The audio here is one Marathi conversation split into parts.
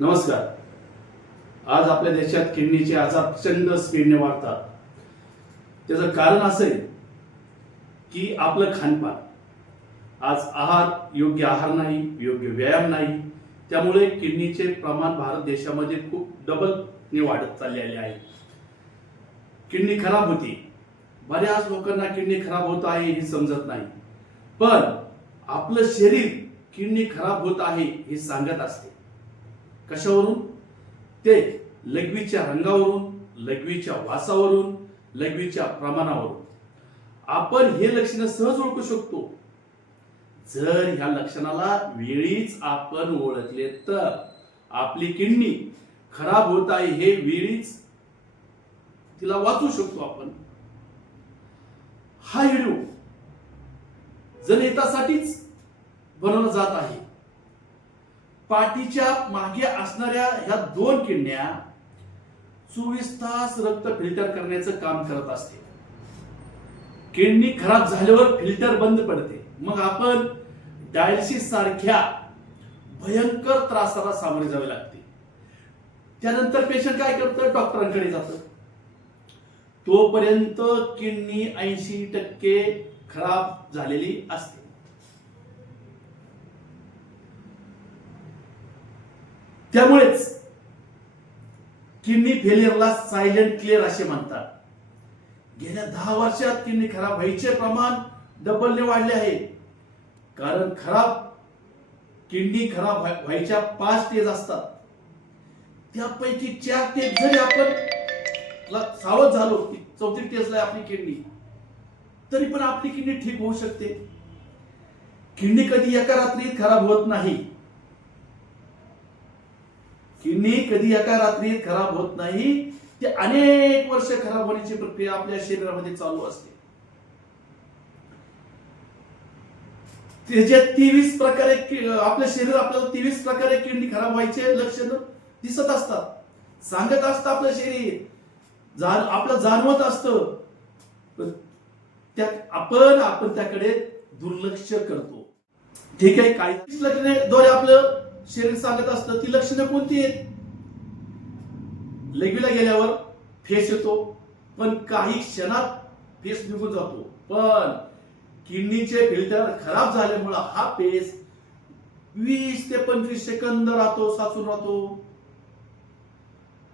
नमस्कार. आज आपल्या देशात किडनीचे आजार प्रचंड स्पीडने वाढतात. त्याचं कारण असं आहे की आपलं खानपान. आज योग्य आहार नाही, योग्य व्यायाम नाही, त्यामुळे किडनीचे प्रमाण भारत देशामध्ये खूप डबलने वाढत चाललेले आहे. किडनी खराब होती. बऱ्याच लोकांना किडनी खराब होत आहे हे समजत नाही, पण आपलं शरीर किडनी खराब होत आहे हे सांगत असते. कशावरून? ते लघवीच्या रंगावरून, लघवीच्या वासावरून, लघवीच्या प्रमाणावरून. आपण हे लक्षण सहज ओळखू शकतो जर ह्या लक्षणाला वेळीच आपण ओळखले तर. आपली किडनी खराब होत आहे हे वेळीच तिला वाचू शकतो आपण. हा व्हिडिओ जनहितासाठीच बनवला जात आहे. पाठीच्या मागे असणाऱ्या ह्या दोन किडन्या 24 तास रक्त फिल्टर करण्याचं काम करत असते. किडनी खराब झाल्यावर फिल्टर बंद पडते, मग आपण डायलिसिस सारख्या भयंकर त्रासाला सामोरे जावे लागते. त्यानंतर पेशंट काय करतं? डॉक्टरांकडे जातं. तोपर्यंत किडनी 80% खराब झालेली असते. त्यामुळेच किडनी फेलियरला सायलेंट क्लिअर असे म्हणतात. गेल्या 10 वर्षात किडनी खराब व्हायचे प्रमाण डबलने वाढले आहे. कारण किडनी खराब व्हायच्या 5 स्टेज असतात. त्यापैकी 4 स्टेज जरी आपण सावध झालो की 4थी स्टेजला आपली किडनी, तरी पण आपली किडनी ठीक होऊ शकते. किडनी कधी एका रात्रीत खराब होत नाही. किडनी कधी एका रात्रीत खराब होत नाही. ते अनेक वर्ष खराब होण्याची प्रक्रिया आपल्या शरीरामध्ये चालू असते. त्याचे 23 प्रकारे आपल्या शरीर आपल्याला 23 प्रकारे किडनी खराब व्हायचे लक्षण दिसत असतात, सांगत असतं आपलं शरीर, आपलं जाणवत असतं. आपण त्याकडे दुर्लक्ष करतो. ठीक आहे, काही लक्षणाद्वारे आपलं शरीर सांगत असतं. ती लक्षणं कोणती आहेत? लघवीला गेल्यावर फेस येतो, पण काही क्षणात फेस निघून जातो. पण किडनीचे फिल्टर खराब झाल्यामुळे हा फेस 20 ते 25 सेकंद राहतो, साचून राहतो.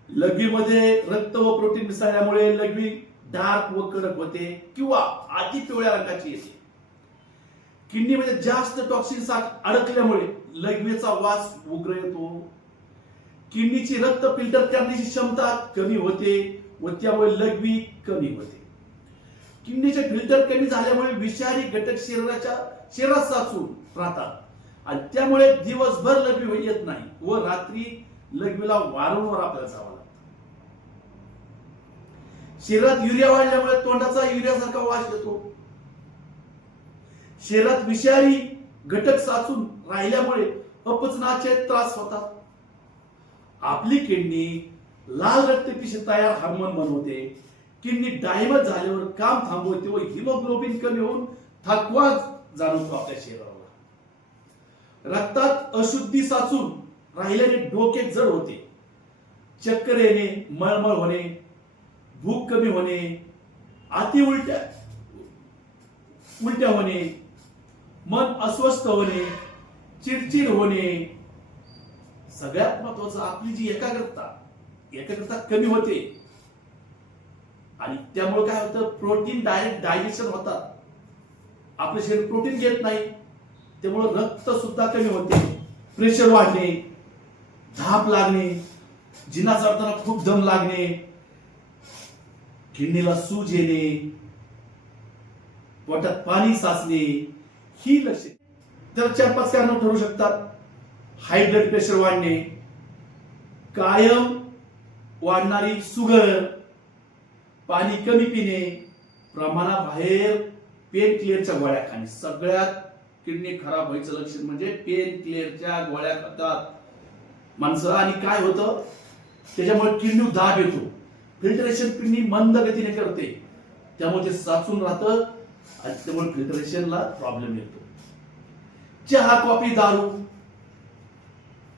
लघवीमध्ये रक्त व प्रोटीन मिसळल्यामुळे लघवी डार्क व कडक होते किंवा अति पिवळ्या रंगाची येते. किडनीमध्ये जास्त टॉक्सिन्स अडकल्यामुळे लघवीचा वास उग्र येतो. किडनीची रक्त फिल्टर करण्याची क्षमता कमी होते व त्यामुळे लघवी कमी होते. किडनीचे फिल्टर कमी झाल्यामुळे विषारी घटक शरीरात साचून राहतात आणि त्यामुळे दिवसभर लघवी येत नाही व रात्री लघवीला वारंवार आपल्याला जावं लागतं. शरीरात युरिया वाढल्यामुळे तोंडाचा युरियासारखा वास येतो. शरीरात विषारी घटक साचून राहिल्यामुळे अपचनाचे त्रास होतात. आपली किडनी लाल रक्तपेशी तयार हार्मोन बनवते. किडनी डायमंड झाल्यावर काम थांबवते व हिमोग्लोबिन कमी होऊन थकवा जाणवतो आपल्या शरीराला. रक्तात अशुद्धी साचून राहिल्याने डोके जड होते, चक्कर येणे, मळमळ होणे, भूक कमी होणे, अति उलट्या होणे, मन अस्वस्थ होणे, चिडचिड होणे. सगळ्यात महत्वाचं आपली जी एकाग्रता कमी होते आणि त्यामुळे काय होतं? प्रोटीन डायरेक्ट डायजेशन होतात. आपलं शरीर प्रोटीन घेत नाही, त्यामुळे रक्त सुद्धा कमी होते. प्रेशर वाढणे, धाप लागणे, जिना चढताना खूप दम लागणे, किडनीला सूज येणे, पोटात पाणी साचणे, ही लक्षणे. तर 4-5 कारण ठरू शकतात. हाय ब्लड प्रेशर वाढणे, कायम वाढणारी शुगर, पाणी कमी पिणे, प्रमाणाबाहेर पेन क्लिअरच्या गोळ्या खाणे. सगळ्यात किडनी खराब व्हायचं लक्षण म्हणजे पेन क्लिअरच्या गोळ्या खातात माणसं. आणि काय होतं? त्याच्यामुळे किडनी दाब येतो. फिल्टरेशन किडनी मंद गतीने करते, त्यामुळे ते साचून राहतं आणि त्यामुळे फिल्टरेशनला प्रॉब्लेम येतो. चहा, कॉफी, दारू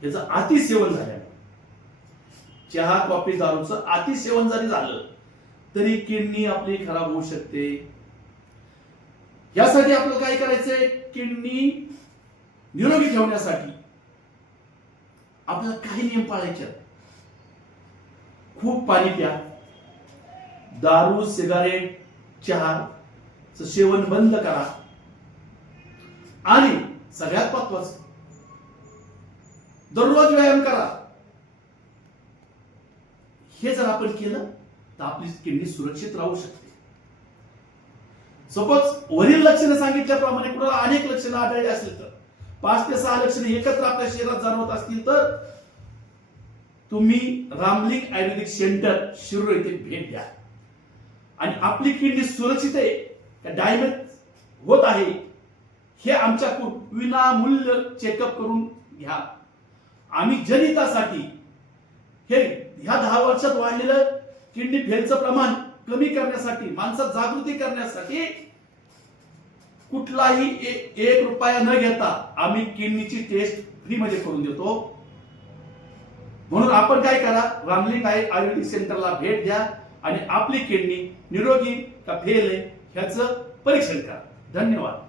याचं अति सेवन झाल्याने चहा कॉफी दारूचं अतिसेवन जरी झालं तरी किडनी आपली खराब होऊ शकते. यासाठी आपल्याला काय करायचंय, किडनी निरोगी ठेवण्यासाठी आपल्याला काही नियम पाळायचे. खूप पाणी प्या, दारू सिगारेट चहाचं सेवन बंद करा, आणि सगळ्यात महत्वाचं दररोज व्यायाम करा. हे जर आपण केलं तर आपली किडनी सुरक्षित राहू शकते. सपोज वरील लक्षणे सांगितल्याप्रमाणे कुणाला अनेक लक्षणं आढळली असतील तर 5 ते 6 लक्षणे एकत्र आपल्या शरीरात जाणवत असतील तर तुम्ही रामलिंग आयुर्वेदिक सेंटर शिरूर येथे भेट द्या आणि आपली किडनी सुरक्षित आहे का डॅमेज होत आहे हे आमच्याकडून विनामूल्य चेकअप करून घ्या. आम्ही जनहितासाठी हे ह्या 10 वर्षात वाढलेलं किडनी फेलचं प्रमाण कमी करण्यासाठी, माणसात जागृती करण्यासाठी कुठलाही 1 रुपया न घेता आम्ही किडनीची टेस्ट फ्री मध्ये करून देतो. म्हणून आपण काय करा, रामलिंग आयुर्वेदिक सेंटरला भेट द्या आणि आपली किडनी निरोगी का फेल आहे ह्याचं परीक्षण करा. धन्यवाद.